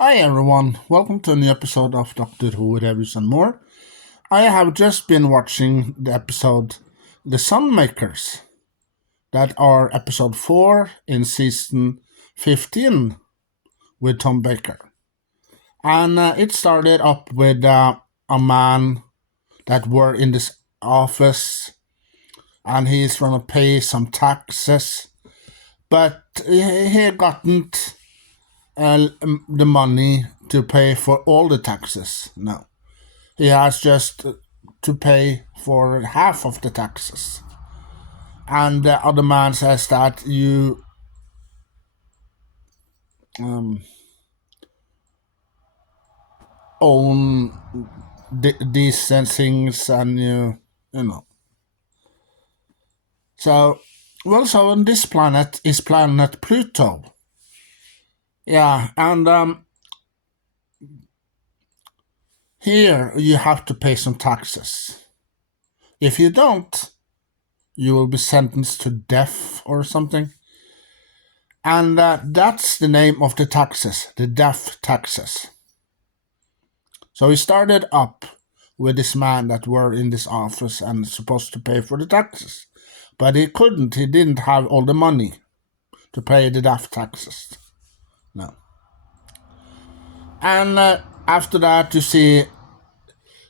Hi everyone, welcome to a new episode of Doctor Who Reviews and More. I have just been watching the episode The Sunmakers, that are episode 4 in season 15 with Tom Baker. And it started up with a man that worked in this office and he's trying to pay some taxes, but he gotten the money to pay for all the taxes. No. He has just to pay for half of the taxes. And the other man says that you own these things and you know. So, so on this planet is planet Pluto. Yeah, and here you have to pay some taxes. If you don't, you will be sentenced to death or something. And that's the name of the taxes, the death taxes. So he started up with this man that were in this office and supposed to pay for the taxes. But he couldn't. He didn't have all the money to pay the death taxes. No. And after that, you see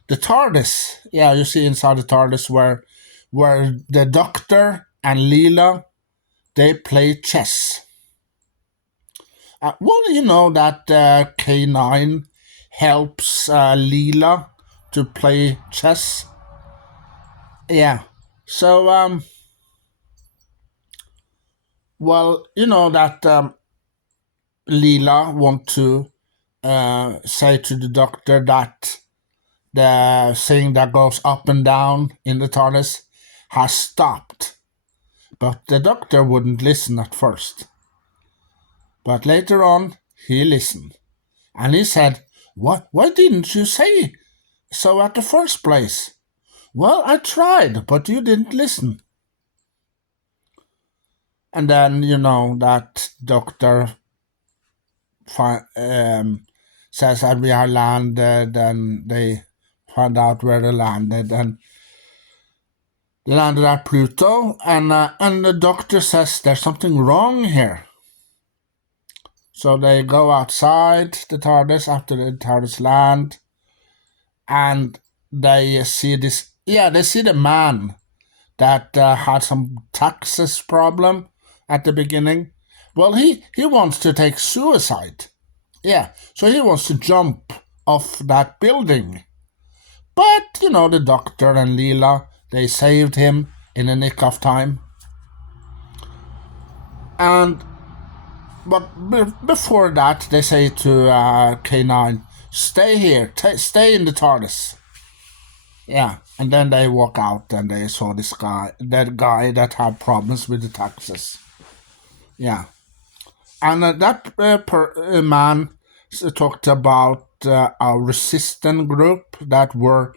the TARDIS. Yeah, you see inside the TARDIS where the Doctor and Leela, they play chess. You know that K9 helps Leela to play chess. Yeah. So, you know that Leela want to say to the Doctor that the thing that goes up and down in the TARDIS has stopped. But the Doctor wouldn't listen at first. But later on, he listened. And he said, Why didn't you say so at the first place? Well, I tried, but you didn't listen. And then, you know, that Doctor says that we are landed, and they find out where they landed, and they landed at Pluto, and the Doctor says there's something wrong here. So they go outside the TARDIS after the TARDIS land, and they see this. Yeah, they see the man that had some taxes problem at the beginning. Well, he wants to take suicide. Yeah, so he wants to jump off that building. But, you know, the Doctor and Leela, they saved him in a nick of time. But before that, they say to K9, stay here, stay in the TARDIS. Yeah, and then they walk out and they saw that guy that had problems with the taxes. Yeah. And that man talked about a resistant group that were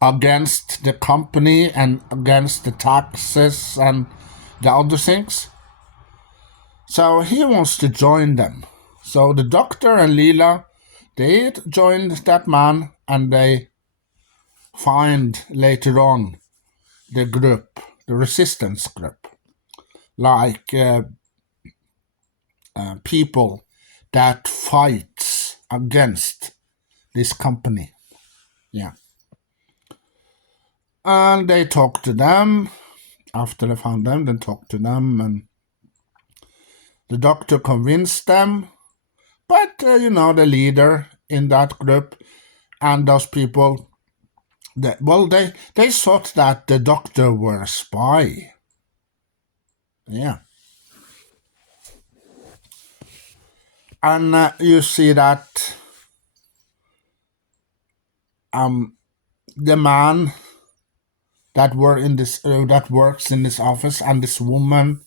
against the company and against the taxes and the other things. So he wants to join them. So the Doctor and Leela, they joined that man, and they find later on the group, the resistance group, like people that fights against this company. Yeah. And they talk to them. After they found them, they talked to them, and the Doctor convinced them. But, you know, the leader in that group and those people, they thought that the Doctor were a spy. Yeah. And you see that the man that works in this office and this woman,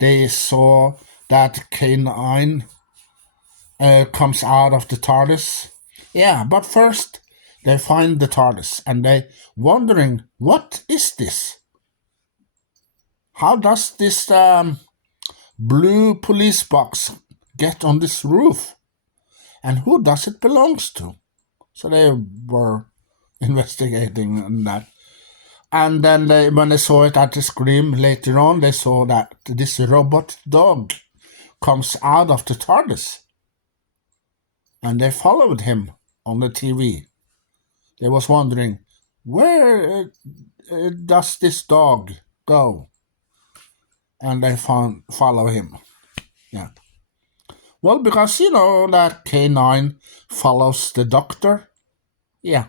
they saw that K9 comes out of the TARDIS. Yeah, but first they find the TARDIS and they wondering, what is this? How does this blue police box get on this roof? And who does it belongs to? So they were investigating on that. And then when they saw it at the screen later on, they saw that this robot dog comes out of the TARDIS. And they followed him on the TV. They was wondering, where does this dog go? And they follow him. Yeah. Well, because you know that K9 follows the Doctor. Yeah.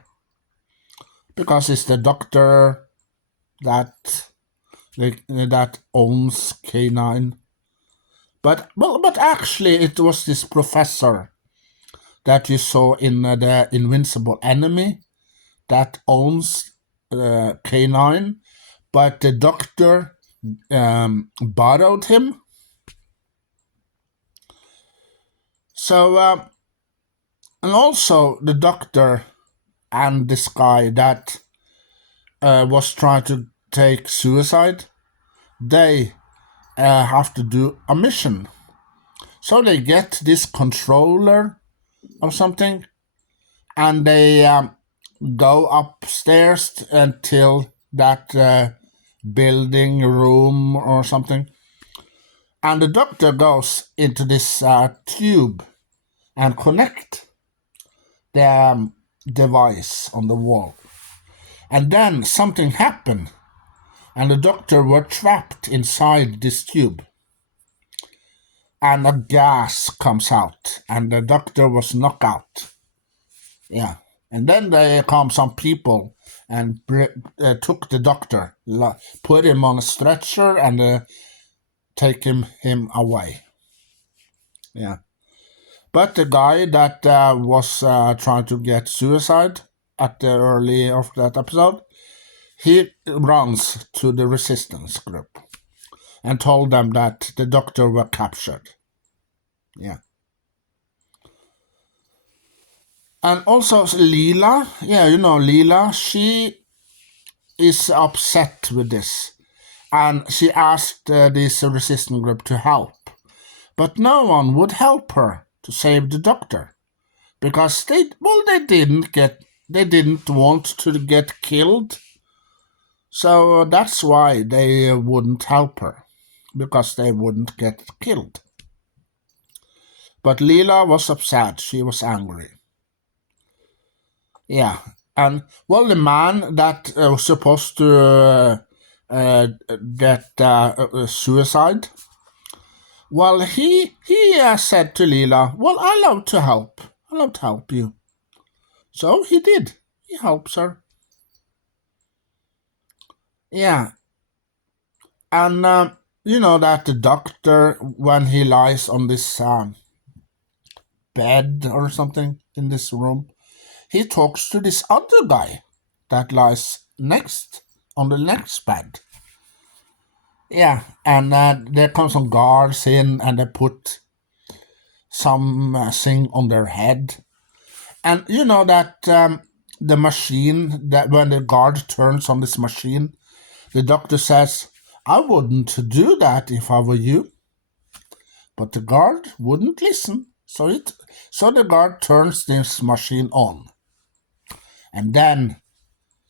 Because it's the Doctor that owns K9. But actually it was this professor that you saw in the Invincible Enemy that owns K9, but the Doctor borrowed him. So, and also the Doctor and this guy that was trying to take suicide, they have to do a mission. So they get this controller or something, and they go upstairs until that building room or something. And the Doctor goes into this tube and connect the device on the wall. And then something happened, and the Doctor were trapped inside this tube. And a gas comes out, and the Doctor was knocked out. Yeah. And then there come some people and took the Doctor, put him on a stretcher, and take him away. Yeah. But the guy that was trying to get suicide at the early of that episode, he runs to the resistance group and told them that the Doctor were captured. Yeah. And also Leela, Leela, she is upset with this. And she asked this resistance group to help. But no one would help her to save the Doctor. Because they didn't want to get killed. So that's why they wouldn't help her. Because they wouldn't get killed. But Leela was upset. She was angry. Yeah. And, well, the man that was supposed to get suicide, well, he said to Leela, well, I love to help. I love to help you. So he did. He helps her. Yeah. And you know that the Doctor, when he lies on this bed or something in this room, he talks to this other guy that lies next on the next bed. Yeah, and there come some guards in, and they put something on their head. And you know that the machine, that when the guard turns on this machine, the Doctor says, I wouldn't do that if I were you. But the guard wouldn't listen. So the guard turns this machine on. And then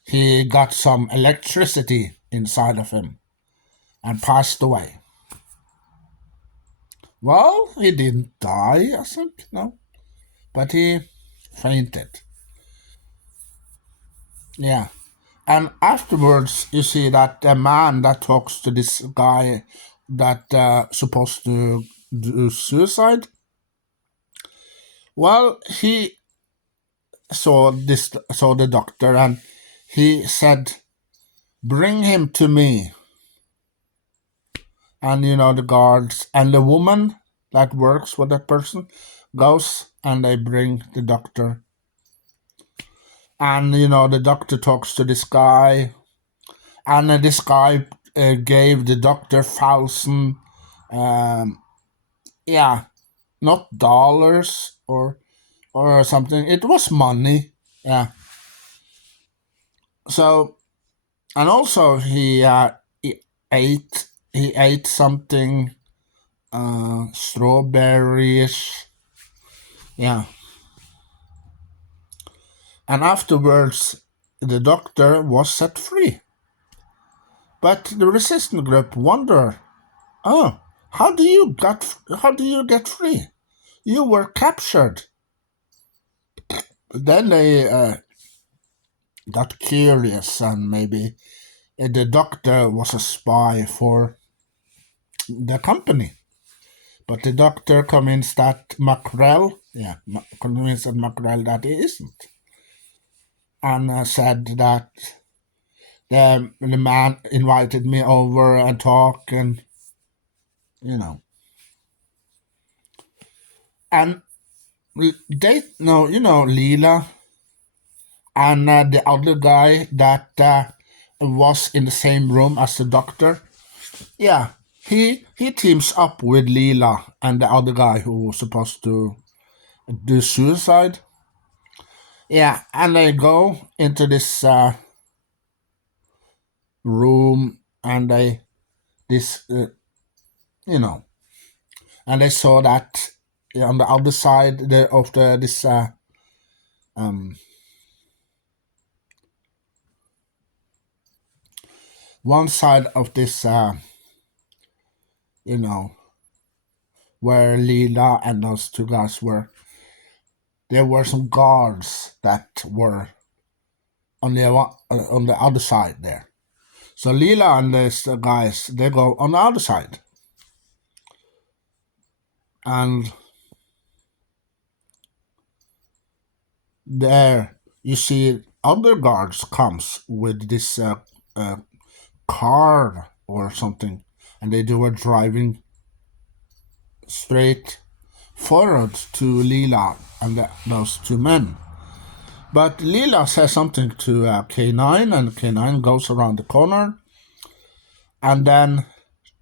he got some electricity inside of him and passed away. Well, he didn't die, I think, no. But he fainted. Yeah. And afterwards, you see that the man that talks to this guy that supposed to do suicide, well, he saw the Doctor, and he said, bring him to me. And the guards and the woman that works with that person goes, and they bring the Doctor. And the Doctor talks to this guy, and this guy gave the Doctor 1,000 not dollars or something. It was money. Yeah. So, and also he ate something strawberries. Yeah. And afterwards, the doctor was set free. But the resistance group wonder, oh, how do you get free? You were captured. Then they got curious, and maybe the doctor was a spy for the company. But the doctor convinced that Mackerel that he isn't, and said that the man invited me over and talk, and and they know, Leela and the other guy that was in the same room as the doctor. Yeah, he teams up with Leela and the other guy who was supposed to do suicide. Yeah, and they go into this room, and and they saw that on the other side of this one side of this where Leela and those two guys were, there were some guards that were on the other side there. So Leela and these guys, they go on the other side, and there you see other guards comes with this car or something, and they were driving straight forward to Leela and those two men. But Leela says something to K9, and K9 goes around the corner, and then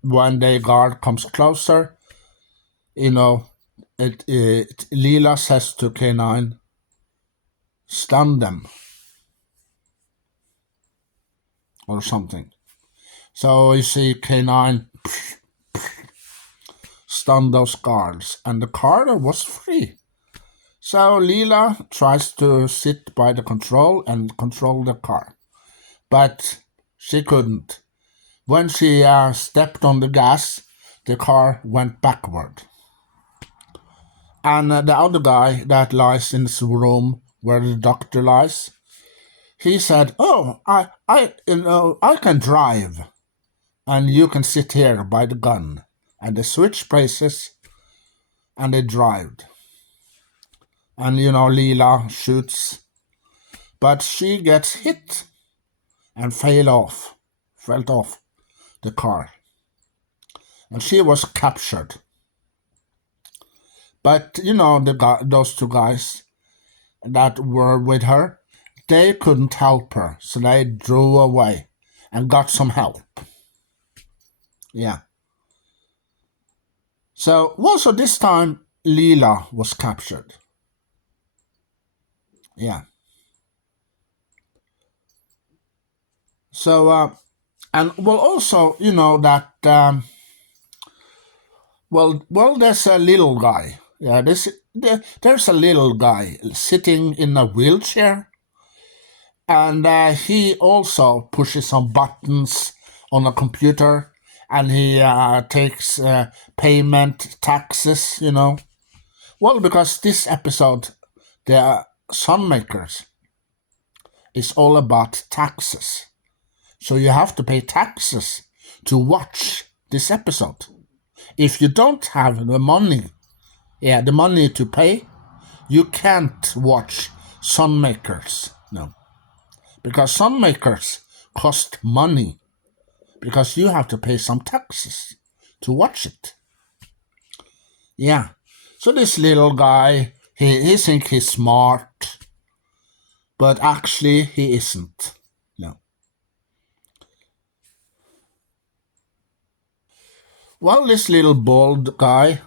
when the guard comes closer, Leela says to K9, stun them, or something. So you see K9 stun those guards, and the car was free. So Leela tries to sit by the control and control the car, but she couldn't. When she stepped on the gas, the car went backward. And the other guy that lies in this room where the doctor lies, he said, "Oh, I can drive, and you can sit here by the gun." And they switch places, and they drive. And Leela shoots, but she gets hit and fell off the car, and she was captured. But those two guys that were with her, they couldn't help her, so they drove away and got some help. Yeah. So also this time Leela was captured. Yeah. So and well, also that there's a little guy. Yeah, there's a little guy sitting in a wheelchair, and he also pushes some buttons on a computer, and he takes payment taxes. Well, because this episode, the Sunmakers, is all about taxes. So you have to pay taxes to watch this episode. If you don't have the money to pay, you can't watch Sunmakers. No. Because Sunmakers cost money. Because you have to pay some taxes to watch it. Yeah. So this little guy, he thinks he's smart, but actually he isn't. No. Well, this little bald guy,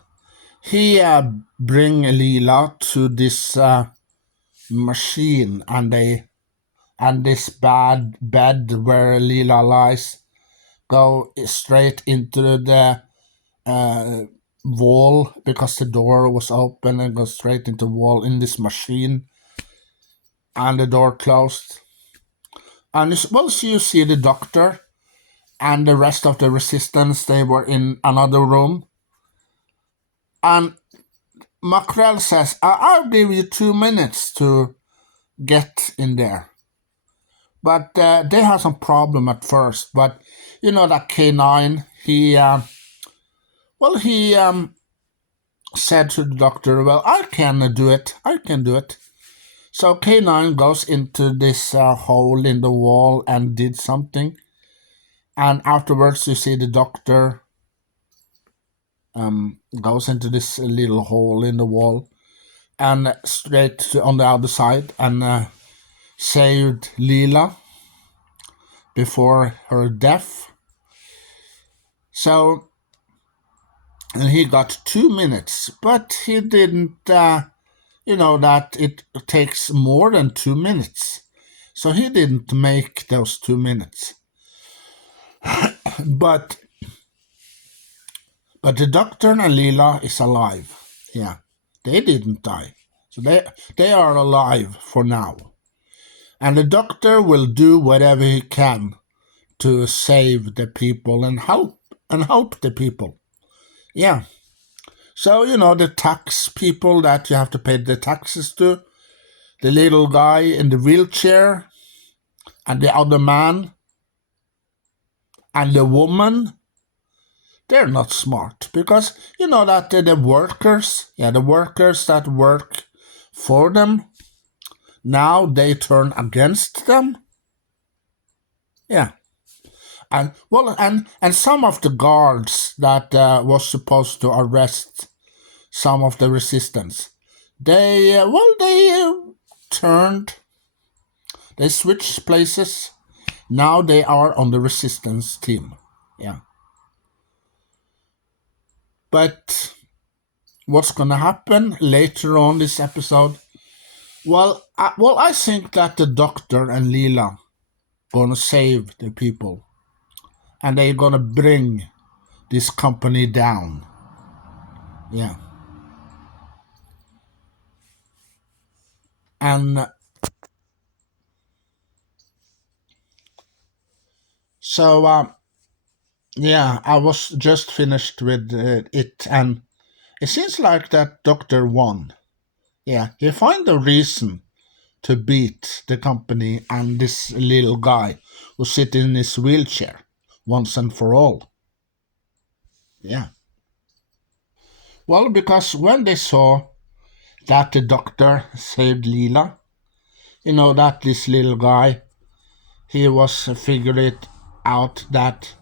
he bring Leela to this machine, and this bad bed where Leela lies go straight into the wall because the door was open and goes straight into the wall in this machine, and the door closed. And so you see the doctor and the rest of the resistance. They were in another room, and Mackerel says, I'll give you 2 minutes to get in there. But they had some problem at first. But you know that K9, he said to the doctor, well, I can do it. So K9 goes into this hole in the wall and did something. And afterwards you see the doctor goes into this little hole in the wall and straight on the other side and saved Leela before her death. So, and he got 2 minutes, but he didn't, that it takes more than 2 minutes. So he didn't make those 2 minutes. But the doctor and Leela is alive. Yeah, they didn't die. So they are alive for now. And the doctor will do whatever he can to save the people and help the people. Yeah. So, the tax people that you have to pay the taxes to, the little guy in the wheelchair, and the other man, and the woman, they're not smart because that the workers that work for them, now they turn against them. Yeah. And some of the guards that was supposed to arrest some of the resistance, they turned, they switched places. Now they are on the resistance team. Yeah. But what's gonna happen later on this episode? Well, I think that the doctor and Leela gonna save the people, and they're gonna bring this company down. Yeah. And so, I was just finished with it, and it seems like that Doctor won. Yeah, he found a reason to beat the company and this little guy who sits in his wheelchair once and for all. Yeah. Well, because when they saw that the doctor saved Leela, that this little guy, he was figured it out that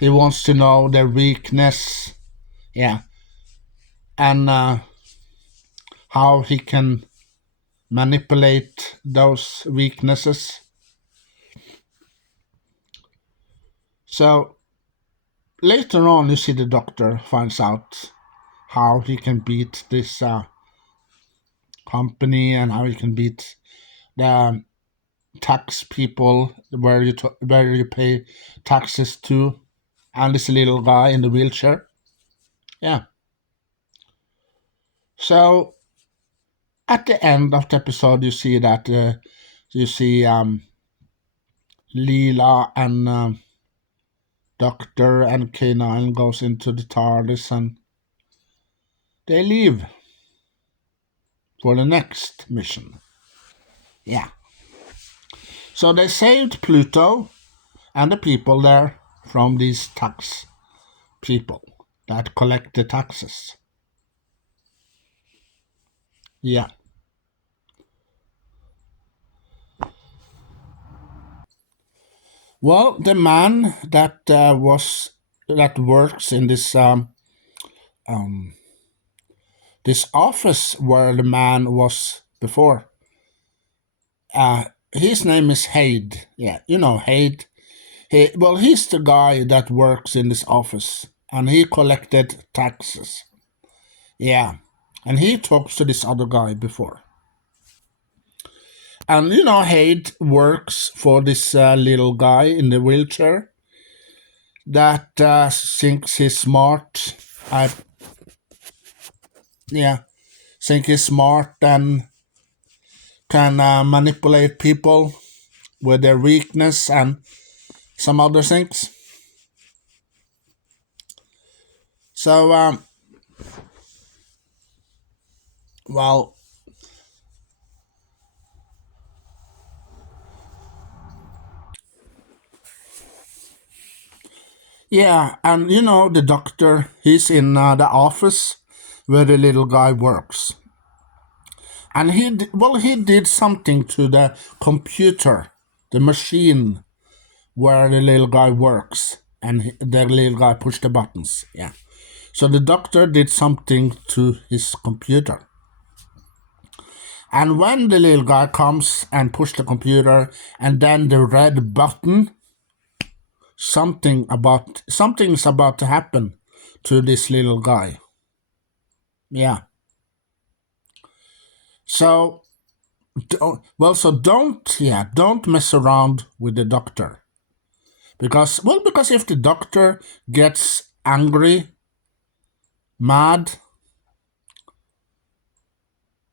he wants to know their weakness. Yeah. And how he can manipulate those weaknesses. So later on, you see the doctor finds out how he can beat this company and how he can beat the tax people where you pay taxes to, and this little guy in the wheelchair. Yeah. So at the end of the episode, you see that Leela and Doctor and K9 goes into the TARDIS and they leave for the next mission. Yeah. So they saved Pluto and the people there from these tax people that collect the taxes. Yeah. Well, the man that works in this this office where the man was before, his name is Haid. Yeah, Haid. He's the guy that works in this office, and he collected taxes. Yeah, and he talks to this other guy before. And Haid works for this little guy in the wheelchair that thinks he's smart. Yeah, think he's smart and can manipulate people with their weakness and some other things. So, well, yeah, and the doctor, he's in the office where the little guy works. And he did something to the computer, the machine where the little guy works, and the little guy pushed the buttons. Yeah. So the doctor did something to his computer. And when the little guy comes and push the computer, and then the red button, something's about to happen to this little guy. Yeah. So, don't mess around with the doctor. Because if the doctor gets angry, mad,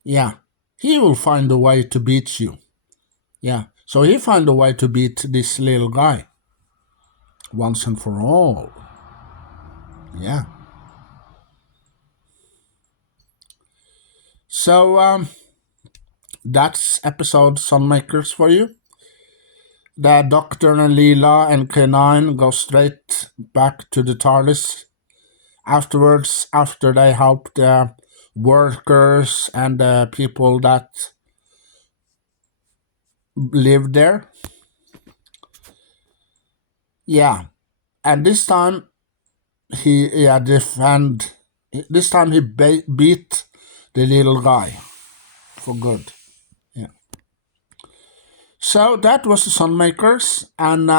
yeah, he will find a way to beat you. Yeah. So he found a way to beat this little guy once and for all. Yeah. So that's episode Sunmakers for you. The Doctor and Leela and K9 go straight back to the TARDIS afterwards, after they help the workers and the people that live there. Yeah, and this time he beat the little guy for good. Yeah. So that was the Sunmakers, and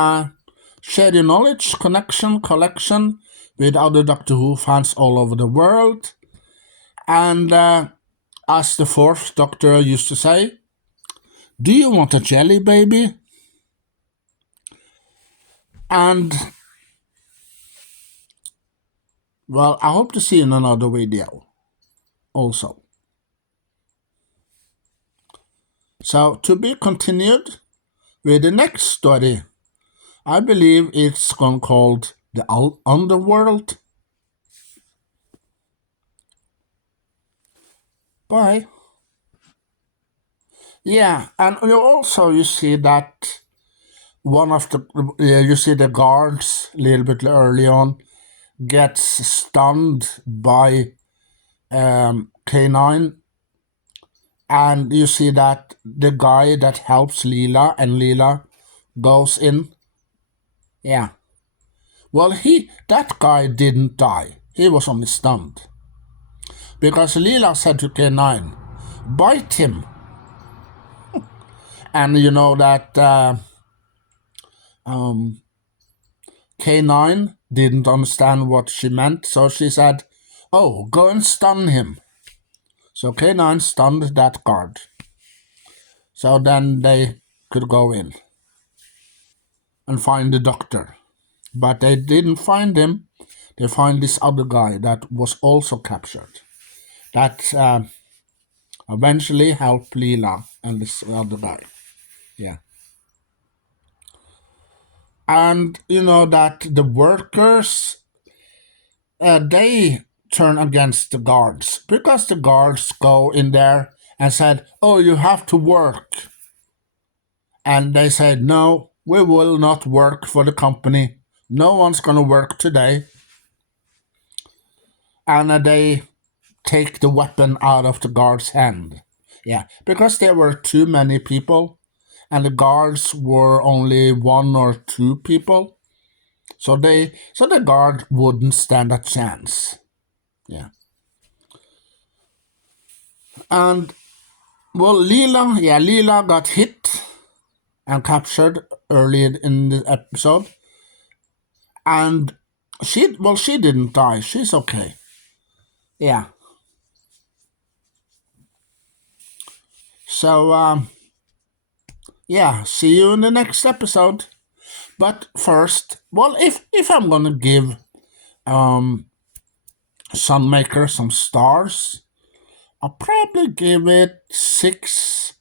share your knowledge, connection, collection with other Doctor Who fans all over the world. And as the fourth Doctor used to say, do you want a jelly baby? And, well, I hope to see you in another video also. So, to be continued with the next story, I believe it's called The Underworld. Bye. Yeah, and you see that you see the guards a little bit early on gets stunned by K9, and you see that the guy that helps Leela and Leela goes in. Yeah. Well, that guy didn't die. He was only stunned. Because Leela said to K9, bite him. And you know that K9 didn't understand what she meant, so she said, oh, go and stun him. So K9 stunned that guard. So then they could go in and find the doctor. But they didn't find him. They find this other guy that was also captured. That eventually helped Leela and this other guy. Yeah. And you know that the workers, they turn against the guards because the guards go in there and said, oh, you have to work. And they said, no, we will not work for the company. No one's going to work today. And they take the weapon out of the guard's hand. Yeah, because there were too many people and the guards were only one or two people. So the guard wouldn't stand a chance. Yeah. And well, Leela got hit and captured early in the episode. And she didn't die. She's okay. Yeah. So yeah, see you in the next episode. But first, well, if I'm gonna give Sunmaker some stars, I'll probably give it 6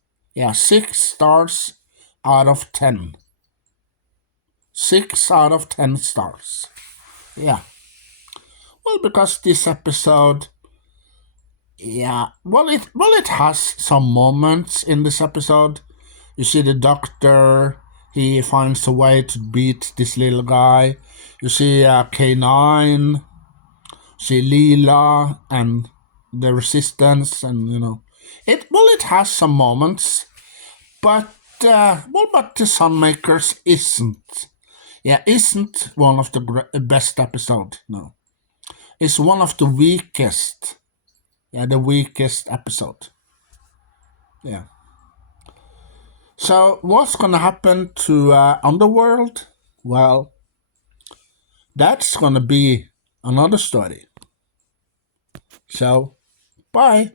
stars out of 10. 6 out of 10 stars. Yeah. Well, because this episode, it has some moments in this episode. You see the doctor, he finds a way to beat this little guy. You see K9, see Leela and the resistance, and it has some moments, but but the Sunmakers isn't one of the best episode. No, it's one of the weakest. Yeah, the weakest episode. Yeah. So what's gonna happen to Underworld? Well, that's gonna be another story. So, bye.